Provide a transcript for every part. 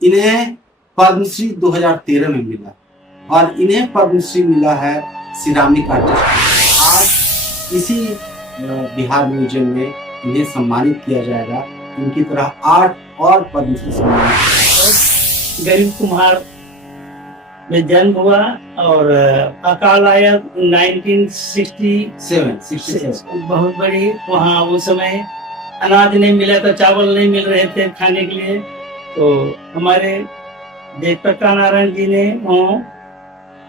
इन्हें पद्मश्री 2013 में मिला और इन्हें पद्मश्री मिला है सिरामिक आर्टिस्ट। आज इसी बिहार म्यूजियम में इन्हें सम्मानित किया जाएगा। इनकी तरह 8 और पद्मश्री सम्मानित। गरीब कुम्हार में जन्म हुआ और अकाल आया 1967। बहुत बड़ी वहाँ उस समय अनाज नहीं मिला था, चावल नहीं मिल रहे थे खाने के लिए। तो हमारे जयप्रकाश नारायण जी ने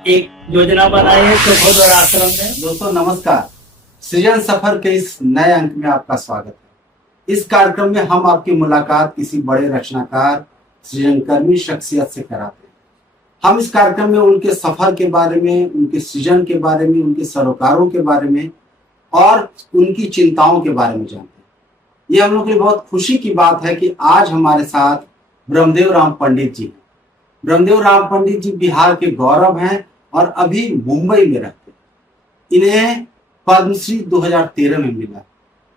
एक योजना बनाई है सुखोदर आश्रम में। दोस्तों नमस्कार, सृजन सफर के इस नए अंक में आपका स्वागत है। इस कार्यक्रम में हम आपकी मुलाकात किसी बड़े रचनाकार, सृजनकर्मी शख्सियत से कराते हैं। हम इस कार्यक्रम में उनके सफर के बारे में, उनके सृजन के बारे में, उनके सरोकारों के बारे में और उनकी चिंताओं के बारे में जानते हैं। ये हम लोग के लिए बहुत खुशी की बात है कि आज हमारे साथ ब्रह्मदेव राम पंडित जी हैं। ब्रह्मदेव राम पंडित जी बिहार के गौरव हैं और अभी मुंबई में रहते हैं। इन्हें पद्मश्री 2013 में मिला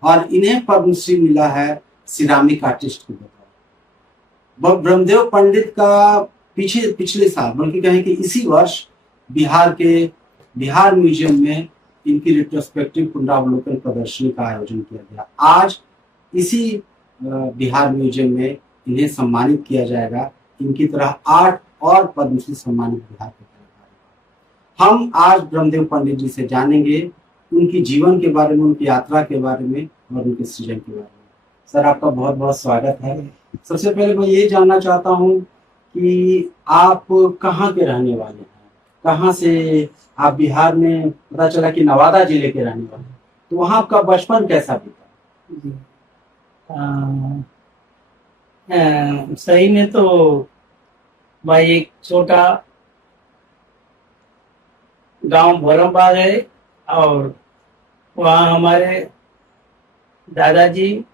और इन्हें पद्मश्री मिला है सिरामिक आर्टिस्ट के बतौर। ब्रह्मदेव पंडित का पिछले साल, बल्कि कहें कि इसी वर्ष बिहार म्यूजियम में इनकी रिट्रोस्पेक्टिव पुनरावलोकन प्रदर्शनी का आयोजन किया गया। आज इसी बिहार म्यूजियम में इन्हें सम्मानित किया जाएगा। इनकी तरह 8 और पद्मश्री सम्मानित बिहार के कलाकार। हम आज ब्रह्मदेव पंडित जी से जानेंगे उनकी जीवन के बारे में, उनकी यात्रा के बारे में और उनके सृजन के बारे में। सर, आपका बहुत बहुत स्वागत है। सबसे पहले मैं ये जानना चाहता हूँ कि आप कहाँ के रहने वाले हैं? कहाँ से आप बिहार में, पता चला कि नवादा जिले के रहने वाले हैं, तो वहाँ आपका बचपन कैसा बीता? सही में तो भाई एक छोटा गांव भोरमबाग है और वहाँ हमारे दादाजी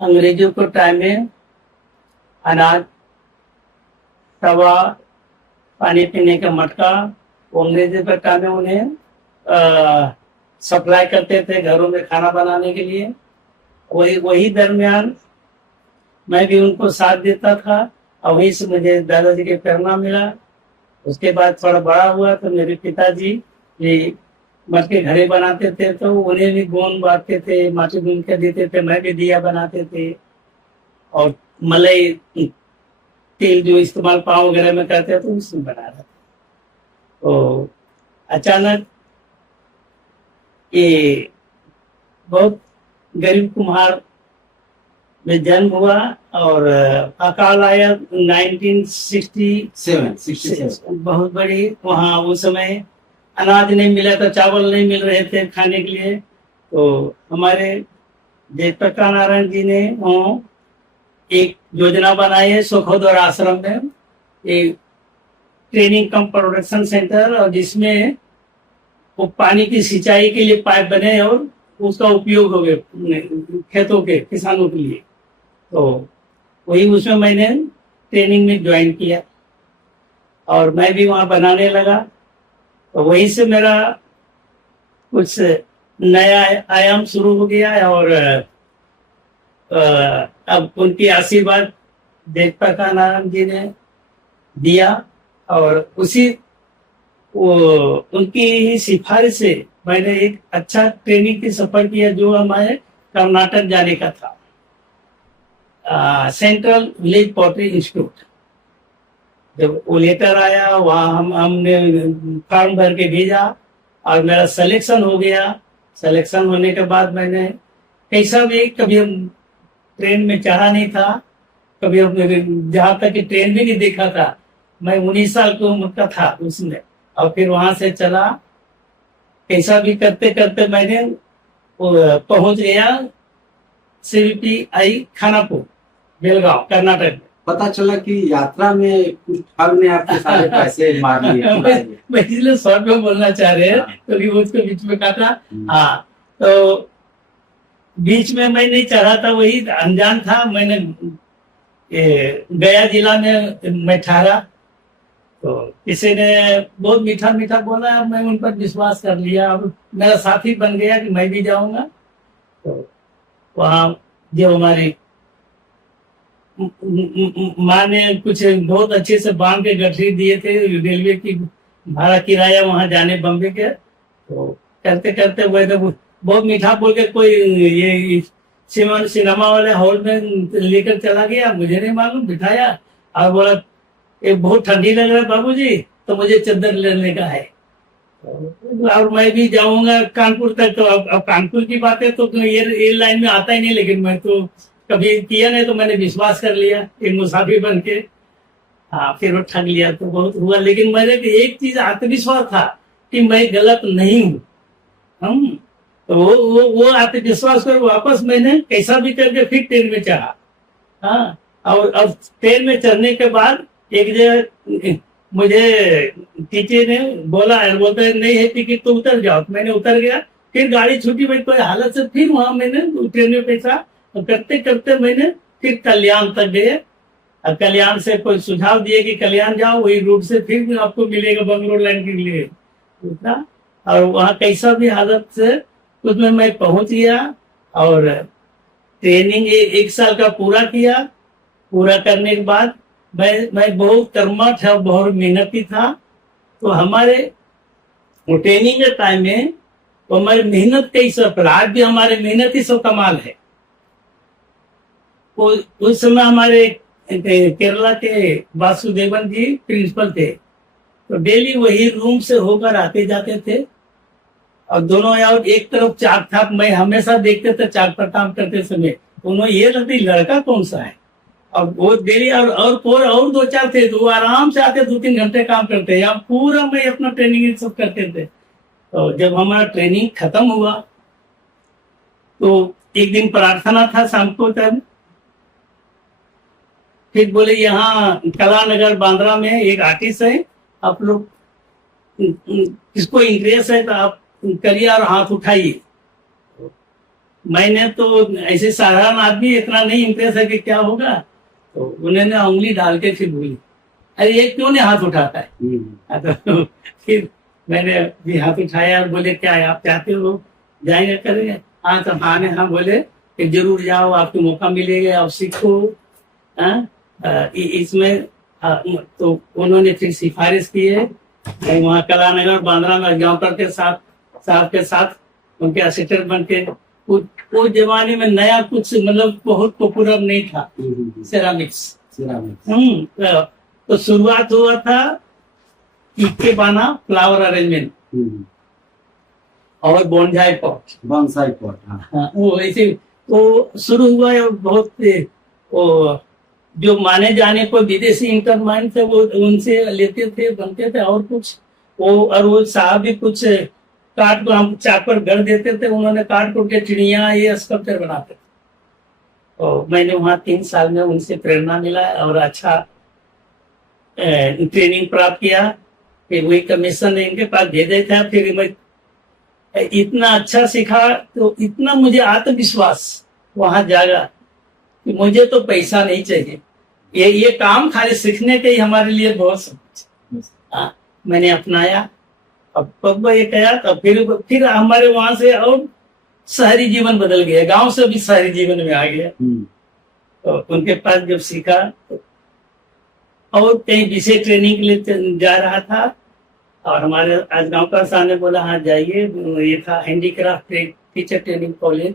अंग्रेजों के टाइम में अनाज, तवा, पानी पीने का मटका अंग्रेजों के टाइम में उन्हें सप्लाई करते थे घरों में खाना बनाने के लिए। वही दरमियान मैं भी उनको साथ देता था और वहीं से मुझे दादाजी के प्रेरणा मिला। उसके बाद थोड़ा बड़ा हुआ तो मेरे पिताजी भी मटके घड़े बनाते थे, तो उन्हें भी गोंद बांटते थे, माटी गूंद कर देते थे। मैं भी दिया बनाते थे और मलाई तेल जो इस्तेमाल पाव वगैरह में करते थे उसमें बना रहा था। तो अचानक ये बहुत गरीब कुम्हार में जन्म हुआ और अकाल आया 1967। बहुत बड़ी वहाँ उस समय अनाज नहीं मिला था, चावल नहीं मिल रहे थे खाने के लिए। तो हमारे जयप्रकाश नारायण जी ने एक योजना बनाई है सुखोदर आश्रम में, एक ट्रेनिंग कम प्रोडक्शन सेंटर, और जिसमें वो पानी की सिंचाई के लिए पाइप बने और उसका उपयोग हो गया खेतों के किसानों के लिए। तो वही उसमें मैंने ट्रेनिंग में ज्वाइन किया और मैं भी वहाँ बनाने लगा। तो वहीं से मेरा कुछ नया आयाम शुरू हो गया और अब उनकी आशीर्वाद जयप्रकाश नारायण जी ने दिया और उनकी ही सिफारिश से मैंने एक अच्छा ट्रेनिंग की सफर किया जो हमारे कर्नाटक जाने का था, सेंट्रल विलेज पॉटरी इंस्टीट्यूट। जब वो लेटर आया वहाँ हमने फॉर्म भर के भेजा और मेरा सिलेक्शन हो गया। सिलेक्शन होने के बाद मैंने कैसा भी, कभी हम ट्रेन में चढ़ा नहीं था, कभी जहाँ तक कि ट्रेन भी नहीं देखा था। मैं 19 साल की उम्र का था उसमें, और फिर वहां से चला। कैसा भी करते करते मैंने पहुंच गया CVPI खानापुर, बेलगांव, कर्नाटक में। पता चला कि यात्रा में कुछ ठग ने आपके सारे पैसे मार लिए। मैं इसलिए शॉर्ट में बोलना चाह रहे हैं क्योंकि वो उसको बीच में काटा। हाँ, तो बीच में मैं नहीं चढ़ा था, वही अनजान था। मैंने गया जिला में मैं ठहरा तो किसी ने बहुत मीठा मीठा बोला, मैं उन पर विश्वास कर लिया। अब मेरा साथी बन गया कि मैं भी जाऊंगा। तो वहाँ जो हमारी माँ ने कुछ बहुत अच्छे से बांध के गठरी दिए थे, रेलवे की भाड़ा किराया वहां जाने बम्बे के। तो करते करते वो तो बहुत मीठा बोल के कोई ये सिनेमा वाले हॉल में लेकर चला गया, मुझे नहीं मालूम, बिठाया और बोला ये बहुत ठंडी लग रहा है बाबूजी, तो मुझे चद्दर लेने का है। और मैं भी जाऊंगा कानपुर तक। तो अब कानपुर की बात है तो ये लाइन में आता ही नहीं, लेकिन मैं तो कभी किया नहीं, तो मैंने विश्वास कर लिया एक मुसाफिर बन के। हाँ, फिर वो ठग लिया तो बहुत हुआ, लेकिन मेरे को एक चीज आत्मविश्वास था कि मैं गलत नहीं हूँ। हम तो वो आत्मविश्वास कर वापस मैंने कैसा भी करके फिर ट्रेन में चढ़ा। हाँ, और अब ट्रेन में चढ़ने के बाद एक जगह मुझे टीचर ने बोला, बोलता है नहीं है टिकट तो उतर जाओ। तो मैंने उतर गया, फिर गाड़ी छूटी भाई कोई हालत से, फिर वहां मैंने ट्रेन में बैठा, करते करते मैंने फिर कल्याण तक गए। और कल्याण से कोई सुझाव दिए कि कल्याण जाओ, वही रूट से फिर आपको मिलेगा बंगलोर लाइन के लिए उतना। और वहां कैसा भी हालत से उसमें मैं पहुंच गया और ट्रेनिंग एक साल का पूरा किया। पूरा करने के बाद मैं बहुत कर्मठ और बहुत मेहनती था। तो हमारे ट्रेनिंग के टाइम में तो हमारी मेहनत कैसा, पर आज भी हमारे मेहनत ही सब कमाल है। उस समय हमारे केरला के वासुदेवन जी प्रिंसिपल थे, तो डेली वही रूम से होकर आते जाते थे। और दोनों यार एक तरफ चाक था, मैं हमेशा देखते थे चाक पर काम करते समय, उन्होंने ये लगती लड़का कौन सा है। अब वो डेली और दो चार थे, तो वो आराम से आते 2-3 घंटे काम करते, या पूरा मैं अपना ट्रेनिंग सब करते थे। तो जब हमारा ट्रेनिंग खत्म हुआ तो एक दिन प्रार्थना था शाम को तब, फिर बोले यहाँ कलानगर बांद्रा में एक आर्टिस्ट है, आप लोग किसको इंटरेस्ट है तो आप करिए और हाथ उठाइए। मैंने तो ऐसे साधारण आदमी, इतना नहीं इंटरेस्ट है कि क्या होगा। तो उन्होंने उंगली डाल के फिर बोली, अरे ये क्यों नहीं हाथ उठाता है। तो फिर मैंने भी हाथ उठाया और बोले क्या है आप चाहते हो जाएंगे करेंगे। हाँ, तो हाँ ने हाँ बोले कि जरूर जाओ, आपको मौका मिलेगा, आप सीखो। इसमें तो उन्होंने फिर सिफारिश की है। वहाँ कलानगर बांद्रा में गाँवकर के साहब के साथ उनके असिस्टेंट बन के, उस जमाने में नया कुछ मतलब बहुत पॉपुलर नहीं था सेरामिक्स। तो शुरुआत हुआ था इकेबाना फ्लावर अरेंजमेंट और बोनसाई पॉट। हाँ, वो ऐसे तो शुरू हुआ है। बहुत वो जो माने जाने को विदेशी इंटरमाइन थे वो उनसे लेते थे, बनते थे। और कुछ वो साहब भी कुछ काट को हम चाक पर गढ़ देते थे, उन्होंने काट को के चिड़िया ये स्कल्पचर बनाते थे। तो मैंने वहाँ 3 साल में उनसे प्रेरणा मिला और अच्छा ट्रेनिंग प्राप्त किया। फिर वही कमीशन इनके पास भेजे था। फिर मैं इतना अच्छा सीखा तो इतना मुझे आत्मविश्वास वहां जागा कि मुझे तो पैसा नहीं चाहिए, ये काम खाली सीखने के ही हमारे लिए बहुत सब। मैंने अपनाया। अब पब्बा ये कहा तो फिर हमारे वहां से और शहरी जीवन बदल गया, गांव से भी शहरी जीवन में आ गया। तो उनके पास जब सीखा तो और कहीं विशेष ट्रेनिंग के लिए जा रहा था। और हमारे आज गांव का साहब ने बोला हाँ जाइए, ये था हैंडीक्राफ्ट टीचर ट्रेनिंग कॉलेज,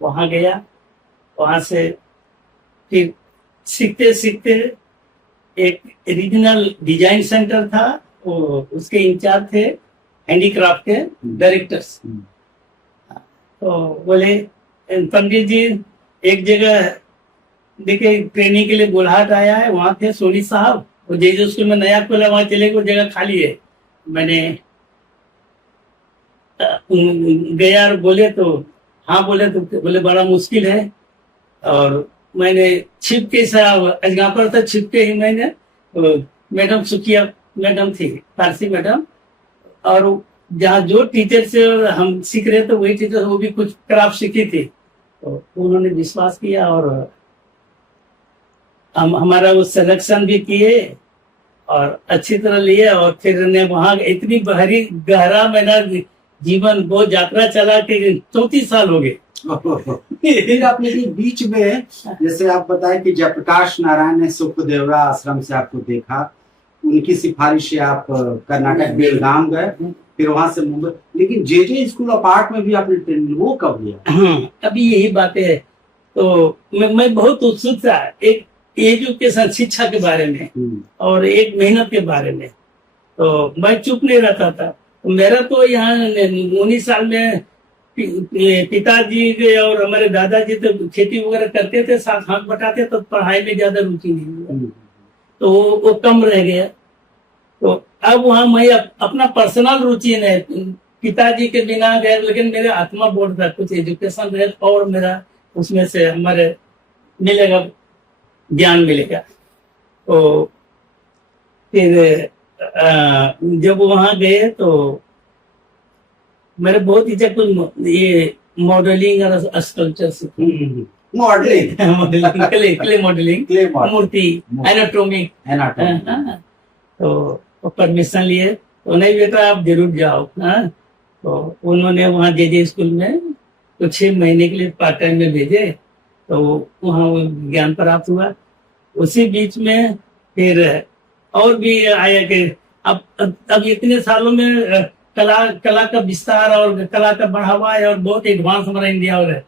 वहां गया। वहां से फिर सीखते सीखते एक रीजनल डिजाइन सेंटर था, उसके इंचार्ज थे हैंडीक्राफ्ट के डायरेक्टर्स। तो बोले पंडित जी एक जगह देखिए ट्रेनिंग के लिए बुलाहट आया है, वहां थे सोनी साहब, वो जे स्कूल में नया खुला वहां चले गए, जगह खाली है। मैंने गया और बोले तो हाँ बोले, तो बोले बड़ा मुश्किल है। और मैंने छिपके साहब अजगापर था, छिपके ही मैंने मैडम सुखिया मैडम थी, फारसी मैडम, और जहाँ जो टीचर से हम सीख रहे थे वही टीचर वो भी कुछ क्राफ्ट सीखी थी। तो उन्होंने विश्वास किया और हमारा वो सिलेक्शन भी किए और अच्छी तरह लिए। और फिर ने वहां इतनी गहरा मेरा जीवन बहुत यात्रा चला कि 34 साल हो गए। फिर आपने भी बीच में, जैसे आप बताएं कि जयप्रकाश नारायण ने सुखदेवरा आश्रम से आपको देखा, उनकी सिफारिश से आप कर्नाटक बेलगाम गए, फिर वहां से मुंबई, लेकिन जे स्कूल ऑफ आर्ट में भी आपने ट्रेनिंग वो कब लिया? अभी यही बातें है। तो मैं बहुत उत्सुक था एक एजुकेशन शिक्षा के बारे में और एक मेहनत के बारे में, तो मैं चुप नहीं रहता था। तो मेरा तो यहाँ 19 साल में पिताजी के और हमारे दादाजी तो खेती वगैरह करते थे, साथ हाथ बटाते, तो पढ़ाई में ज्यादा रुचि नहीं हुआ, तो वो कम रह गया। तो अब वहाँ मैं अपना पर्सनल रुचि नहीं, पिताजी के बिना गए, लेकिन मेरे आत्मा बोर्ड था कुछ एजुकेशन रहे और मेरा उसमें से हमारे मिलेगा, ज्ञान मिलेगा। तो फिर जब वहां गए तो मेरे बहुत इच्छा कुछ ये मॉडलिंग और स्कल्पचर सीखना, मॉडलिंग, क्ले मॉडलिंग, मूर्ति, एनाटॉमिक। तो परमिशन लिए, तो नहीं बेटा आप जरूर जाओ। तो उन्होंने वहाँ जे स्कूल में तो 6 महीने के लिए पार्ट टाइम में भेजे, तो वहाँ ज्ञान प्राप्त हुआ। उसी बीच में फिर और भी आया कि अब इतने सालों में कला का विस्तार और कला का बढ़ावा है, और बहुत एडवांस हमारा इंडिया और है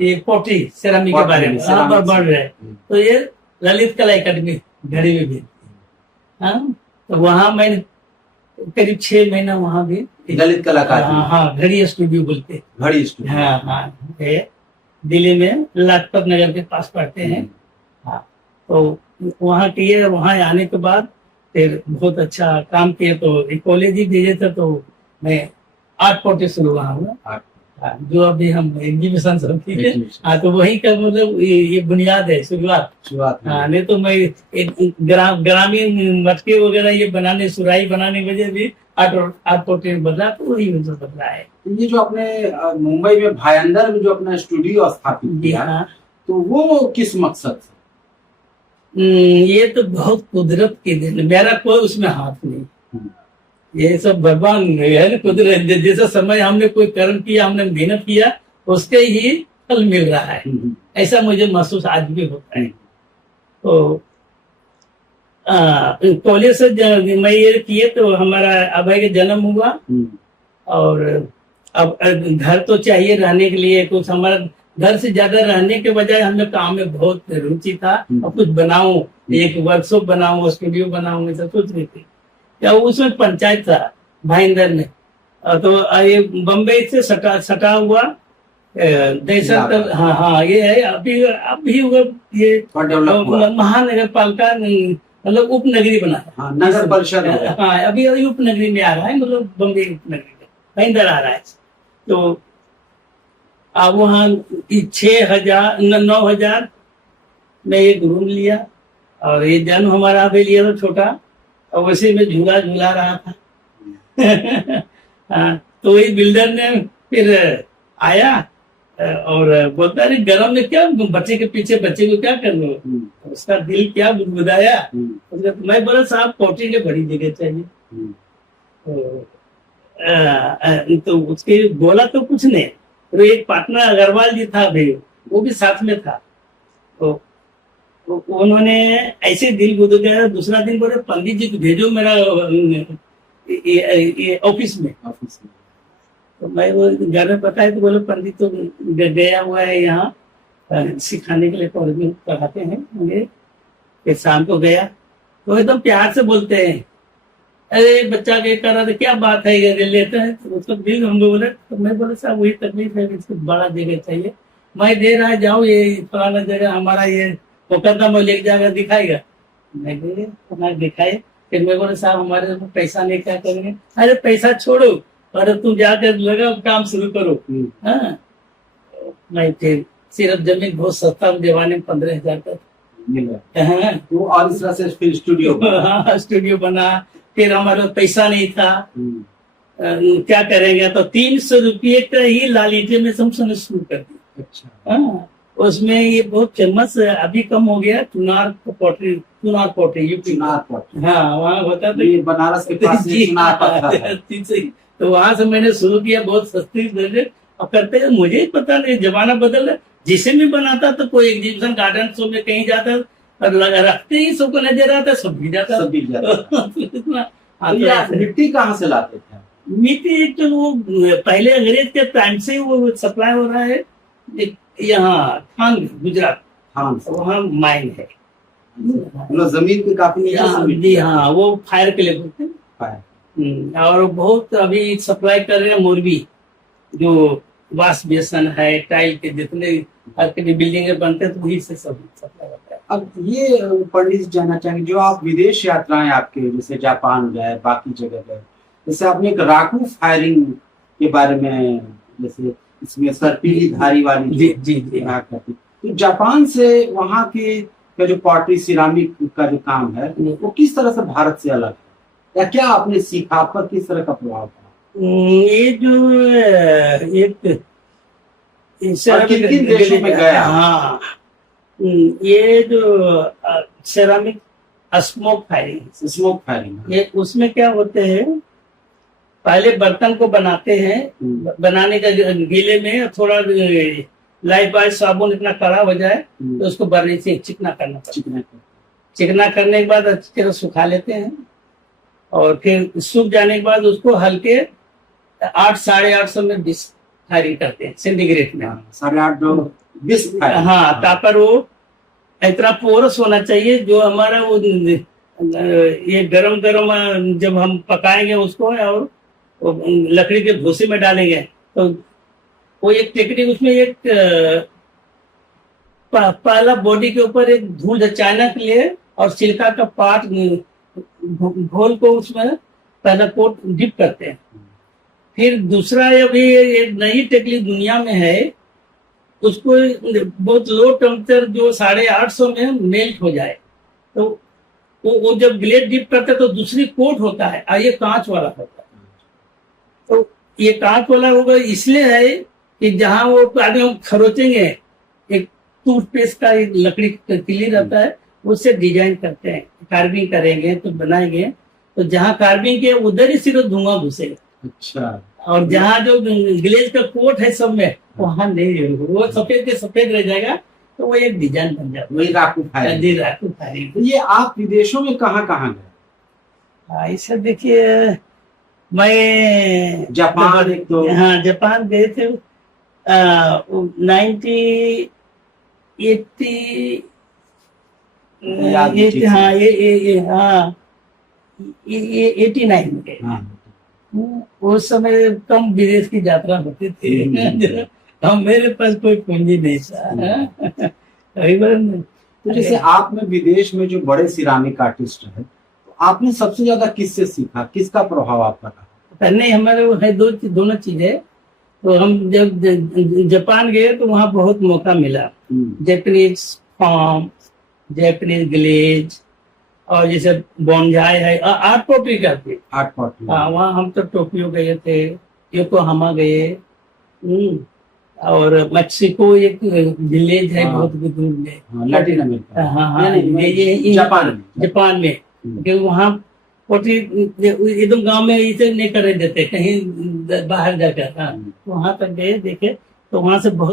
ये पोट्री सेरामिक के बारे में बढ़ रहा है। तो ये ललित कला एकेडमी घड़ी में भी, तो वहाँ मैंने करीब 6 महीना वहाँ भी ललित कलाकार, हाँ घड़ी स्टूडियो बोलते, घड़ी स्टूडियो, हाँ दिल्ली में लाजपत नगर के पास पढ़ते हैं। हाँ, तो वहाँ किए, वहाँ आने के बाद फिर बहुत अच्छा काम किए, तो कॉलेज ही भेजे थे, तो मैं आर्ट पोर्ट्री शुरू वहाँ हुआ, जो अभी हम एग्जीबिशन सब ठीक है। हाँ, तो वही का मतलब ये बुनियाद है, शुरुआत। हाँ, नहीं तो मैं एक ग्रामीण मटके वगैरह ये बनाने, सुराही बनाने की वजह भी आर्ट पोर्ट्री बदला, तो वही मुझे बदला है। ये जो आपने मुंबई में भायंदर में जो अपना स्टूडियो स्थापित किया, तो वो किस मकसद से? ये तो बहुत कुदरत की देन, मेरा कोई उसमें हाथ नहीं, ये सब भगवान है, कुदरत। जैसा समय हमने कोई कर्म किया, हमने मेहनत किया, उसके ही फल मिल रहा है, ऐसा मुझे महसूस आज भी होता है। तो कॉलेज से मैं ये किए, तो हमारा अभय का जन्म हुआ, और अब घर तो चाहिए रहने के लिए, कुछ हमारा घर से ज्यादा रहने के बजाय हमें काम में बहुत रुचि था, और कुछ बनाऊं, एक वर्कशॉप बनाऊं, स्टूडियो बनाऊं, ऐसा कुछ नहीं थी। या उसमें पंचायत था भाईंदर में, तो ये बम्बई से सटा हुआ दहशत, हाँ ये है। अभी ये महानगर पालिका मतलब उपनगरी बना है, नगर परिषद, हाँ अभी उपनगरी में आ रहा है, मतलब बम्बई उपनगरी में भाईंदर आ रहा है। तो अब वहाँ 9,000 में एक रूम लिया, और ये जन्म हमारा अभी लिया था छोटा, और उसी में झूला रहा था। तो ये बिल्डर ने फिर आया और बोलता है गर्म में क्या बच्चे के पीछे, बच्चे को क्या करना, उसका दिल क्या बुदबुदाया। मैं बोला साहब पोर्ट्री के बड़ी जगह चाहिए, तो उसके बोला तो कुछ नहीं। तो एक पार्टनर अग्रवाल जी था भाई, वो भी साथ में था, तो उन्होंने ऐसे दिल बुद गया। दूसरा दिन बोले पंडित जी को भेजो मेरा ऑफिस में। तो मैं वो घर में पता है, तो बोले पंडित तो गया हुआ है यहाँ सिखाने के लिए, कॉलेज में पढ़ाते हैं मुझे। फिर शाम को गया, तो एकदम प्यार से बोलते हैं, अरे बच्चा के कर रहा था, क्या बात है, ये लेते हैं। तो उसको दिल हम बोले, तो मैं बोले साहब वही तकलीफ है, इसको बड़ा जगह चाहिए, मैं दे रहा जाऊँ, ये पुराना जगह हमारा ये मुकदमा लेके जाएगा, दिखाएगा। मैं दिखाए, फिर मैं बोले साहब हमारे पैसा नहीं, क्या करेंगे। अरे पैसा छोड़ो, अरे तुम जाकर लगा काम शुरू करो। हाँ, मैं फिर सिर्फ जमीन बहुत सस्ता जमाने में 15,000 तक मिला। तो और इस तरह से फिर स्टूडियो हाँ स्टूडियो बना। फिर हमारे पैसा नहीं था, क्या करेंगे, तो 300 रुपये का ही लालीटे में समझना शुरू कर दिया। अच्छा। हाँ, उसमें ये बहुत फेमस, अभी कम हो गया, चुनार पोर्ट्री यूपी। हाँ वहाँ होता था, ये बनारस के पास चुनार पत्थर है। तो वहां से मैंने शुरू किया, बहुत सस्ती दर, और करते हैं, मुझे ही पता नहीं, जमाना बदल रहा है। जिसे भी बनाता तो कोई एग्जीबिशन गार्डन शो में कहीं जाता और रखते ही सबको नजर आता, सब भी जाता। सब बिक जाता। इतना तो ये आप मिट्टी कहाँ से लाते थे? मिट्टी तो वो पहले अंग्रेज के टाइम से वो सप्लाई हो रहा है। यहाँ थान गुजरात, हाँ, वहाँ माइन है। मतलब जमीन के काफी नीचे से मिट्टी जी हाँ, वो फायर के लिए बोलते हैं। है। और बहुत अभी सप्लाई कर रहे हैं मोरबी, जो वाश बेसन है, टाइल के जितने बिल्डिंग बनते हैं तो वही से सब सप्लाई होता है। अब ये पंडित जी जानना चाहेंगे, जो आप विदेश यात्राएं आपके, जैसे जापान गए, बाकी जगह गए, जैसे आपने एक राकू फायरिंग के बारे में, जैसे इसमें सर्पीली धारी वाली जी जी जी। आग करती, तो जापान से वहाँ के का जो पॉटरी सिरामिक का जो काम है वो किस तरह से भारत से अलग है, या क्या आपने सीखा, आप पर किस तरह का प्रभाव पड़ा? ये जो एक और किन देशों में गए आप? हाँ, ये जो ceramic smoke firing, smoke firing, ये उसमें क्या होते हैं, पहले बर्तन को बनाते हैं, बनाने का गीले में थोड़ा लाइफ बॉय साबुन इतना कड़ा हो जाए तो उसको बर्नी से चिकना करना पड़ता है। चिकना करने के बाद अच्छी तरह सुखा लेते हैं और फिर सूख जाने के बाद उसको हल्के 800-850 में डिश फायरिंग करते हैं सेंटीग्रेड में। 850 हाँ, तापर वो इतना पोरस होना चाहिए जो हमारा वो ये गरम गरम जब हम पकाएंगे उसको और लकड़ी के भूसे में डालेंगे तो वो एक टेक्निक, उसमें एक पहला बॉडी के ऊपर एक धूल अचानक ले और सिल्का का पार्ट घोल को उसमें पहला कोट डिप करते हैं। फिर दूसरा अभी एक नई टेक्निक दुनिया में है, उसको बहुत लो टेम्परेचर जो 850 में मेल्ट हो जाए तो वो जब ब्लेड डिप करते तो दूसरी कोट होता है और ये कांच वाला होता है। तो ये कांच वाला होगा इसलिए है कि जहां वो आगे हम खरोचेंगे, एक टूथपेस्ट का एक लकड़ी का किली रहता है, उससे डिजाइन करते हैं, कार्विंग करेंगे तो बनाएंगे तो जहां कार्विंग के उधर ही सिर्फ धुआं घुसेगा। अच्छा, और जहाँ जो ग्लेज का कोट है सब में वहां नहीं, वो सफेद के सफेद रह जाएगा तो वो एक डिजाइन बन जाता है, वही राकू फायरिंग। राकू फायरिंग। तो ये आप विदेशों में कहाँ कहाँ गए? ऐसा देखिए, मैं जापान एक तो, हाँ जापान गए थे 1980, हाँ ये 89 में गए। उस समय कम विदेश की यात्रा होती थी हम, मेरे पास कोई पूंजी नहीं था। तो जैसे आपने विदेश में जो बड़े सिरामिक आर्टिस्ट है, तो आपने सबसे ज्यादा किससे सीखा, किसका प्रभाव आपका रहा? नहीं, हमारे वो है दोनों चीजें। तो हम जब जापान गए तो वहाँ बहुत मौका मिला, जापानीज फॉर्म, जापानीज ग्लेज और जैसे बोनजाई है, आर्ट पॉटरी करते, आर्ट पॉटरी। हाँ, वहाँ हम तो टोक्यो गए थे, योकोहामा गए, और मेक्सिको एक विलेज है बहुत दूर में, लैटिन अमेरिका, हाँ ये जापान में कि वहाँ पोटी एकदम गांव में इसे नहीं करने देते, कहीं बाहर जाकर। हाँ, वहां तक गए, देखे तो वहां से बहुत